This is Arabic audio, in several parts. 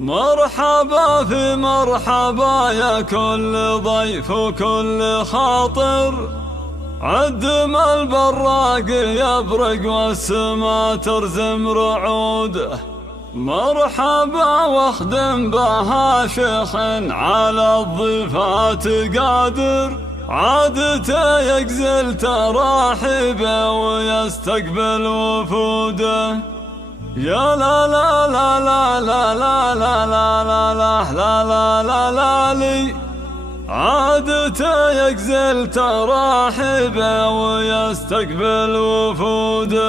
مرحبا في مرحبا يا كل ضيف وكل خاطر، عدم البراق يبرق والسما ترزم رعوده. مرحبا واخدم بها شيخ على الضيفات قادر، عادته يجزل تراحبه ويستقبل وفوده. يا لا لا لا لا لا لا لا لا لا لا لا لا لا لي، عادته يجزل تراحبه ويستقبل وفوده.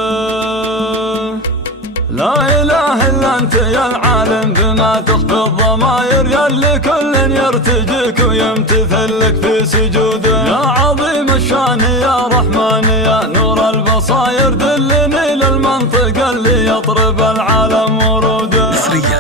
لا إله إلا أنت يا العالم بما تخفي الضماير، يلي كل يرتجيك ويمتثل لك في سجوده. يا عظيم الشان يا رحمن يا نور البصاير، دلني للمنطقة اللي يطرب العالم وروده. حصريا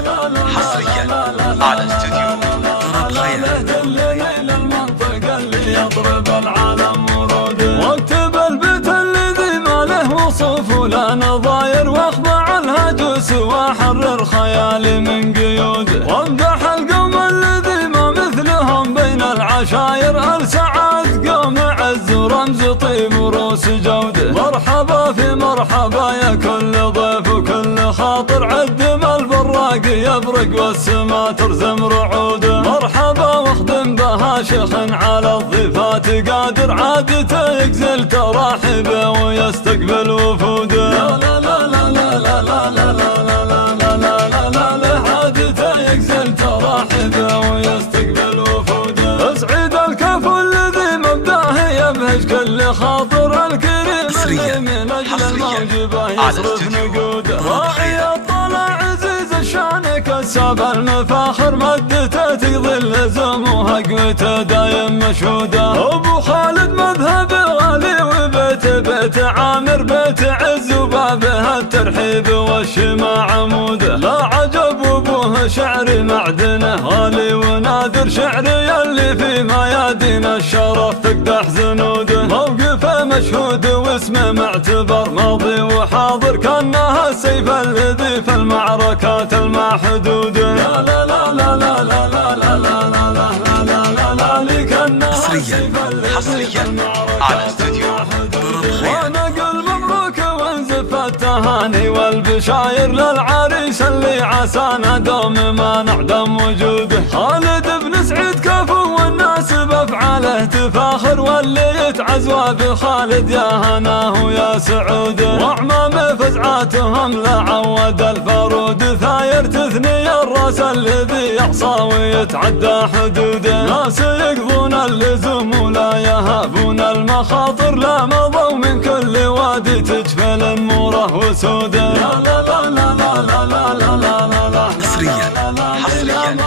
على استوديو طرب خيال، دلني للمنطقة اللي يطرب العالم وروده. واكتب البيت الذي ما له وصف ولا نظاير، واخضع الهجوس واحرر خيالي من قيوده. وامدح القوم الذي ما مثلهم بين العشاير، السعاد قوم عز ورمز طيب وروس جوده. مرحبا في مرحبا يا كل ضيف وكل خاطر، عدم البراق يبرق والسما ترزم رعوده. مرحبا واخدم بها شيخ على الضيفات قادر، عادته يجزل تراحبه ويستقبل وفوده. لا لا لا لا لا لا لا لا لا لا لا، عادته يجزل تراحبه ويستقبل وفوده. اسعد الكفو الذي مبداه يبهج كل خاطر، الكريم اللي من اجل الموجبه يصرف نقوده. راعي الطلع عزيز الشان كساب المفاخر، مدته تقضي اللزوم وقوته دايم مشهوده. ابو خالد مذهب غالي وبيته بيت عامر، بيت عز وبابها الترحيب والشماع عموده. لا عجب ابوه شعري معدنه غالي ونادر، شعري اللي في ميادين الشرف تقدح زنوده. موقفه مشهود واسمه معتبر ماضي وحاضر، كانها السيف الذي في المعركات المحدوده. لا لا لا لا لا لا لا لا لا لا لا لا لا، كانها حصريا على استوديو طرب خيال. ونقول مبروك وانزف التهاني والبشاير للعريس اللي عسانا دوم ما نعدم وجوده. خالد بن سعيد كفو والناس بافعاله تفاخر، واللي يتعزوى بخالد يا هناه يا سعوده. واعمامه فزعاتهم لا عود الفارود، ثاير تثني الراس الذي يعصى ويتعدى حدوده. ناس يقضون اللزوم ولا يهابون المخاطر، لا مضوا من كل وادي تجفل النوره وسوده. لا لا لا لا لا لا لا لا لا لا، حصريا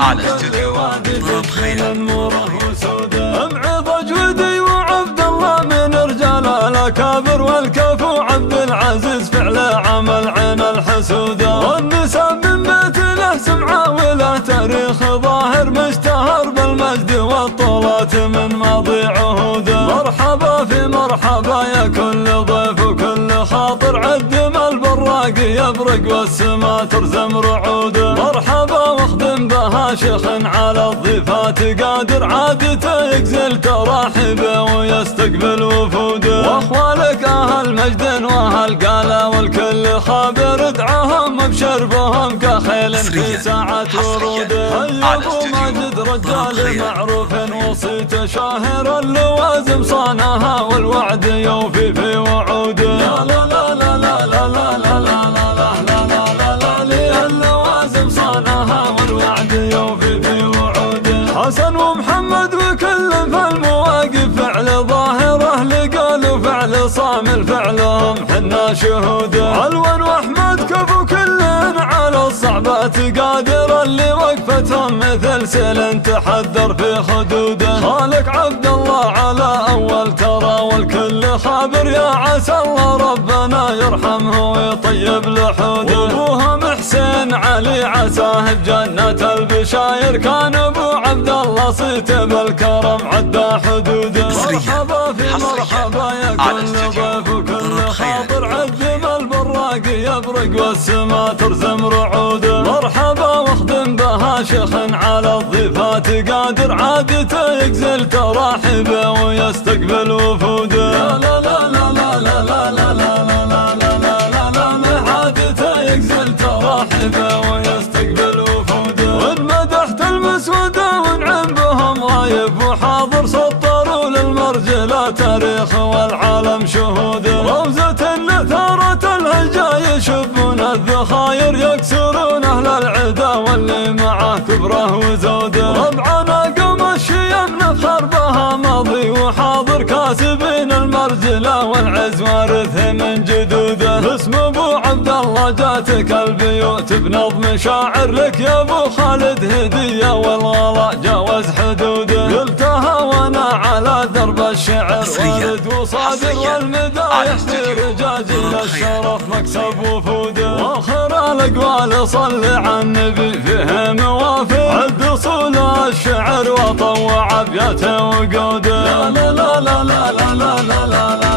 على استوديو طرب خيال. امعض اجودي وعبد الله من رجال الاكابر، والكفو عبد العزيز فعله عمل عين الحسوده. والنسب من بيت له سمعه وله تاريخ ظاهر، مشتهر بالمجد والطولات من ماضي عهوده. مرحبا في مرحبا يا كل ضيف وكل خاطر، عدم البراق يبرق والسما ترزم رعوده. مرحبا واخدم بها شيخ على الضيفات قادر، عادته يجزل تراحبه ويستقبل وفوده. واخوالك اهل مجد واهل قاله والكل خابر، ادعاهم بشربهم كخيل في ساعة وروده. ابو ماجد رجال معروف وصيته شاهر، اللوازم صانها والوعد يوفي في وعوده. لا لا لا لا لا لا لا لا لا لا لا لا، اللوازم صانها والوعد يوفي في وعوده. حسن ومحمد وكل في المواقف فعل ظاهره، لقول وفعل صامل فعلهم حنا شهوده. علوان واحمد كفو كل على الصعبات قادر، اللي وقفتهم مثل سيل تحذر في خدوده. خالق عبد الله على اول ترى والكل خابر، يا عسى الله ربنا يرحمه ويطيب لحوده. وابوها محسن علي عساه بجنة البشاير، كان ابو عبد الله صيته بالكرم عدى حدوده. مرحبا في مرحبا يا كل ضيف وكل خاطر، عدم البراق يبرق والسما ترزم رعوده. مرحبا واخدم عادته يجزل تراحبه ويستقبل وفوده. لا لا لا لا لا لا لا لا لا لا لا لا عادته يجزل تراحبه ويستقبل وفوده. وإن مدحت المسودة ونعم بهم غايب وحاضر سطروا للمرجلة تاريخ والعالم شهوده. رمزة لثارة الهجا يشبون الذخاير يكسرون أهل العدا واللي معه كبره وزوده. ربعنا قوم الشيم نفخر بها ماضي وحاضر كاسبين المرجلة والعز وارثه من جدوده. باسم ابو عبد الله جاتك البيوت بنظم شاعر لك يا ابو خالد هدية والغلا جاوز حدوده. قلتها وانا على درب الشعر وارد وصادر والمدايح برجاج للشرف مكسب وفوده. واخر الاقوال صل على النبي فيه موافق عد اصول الشعر وطوع ابياته وقوده. لا لا لا لا لا لا لا لا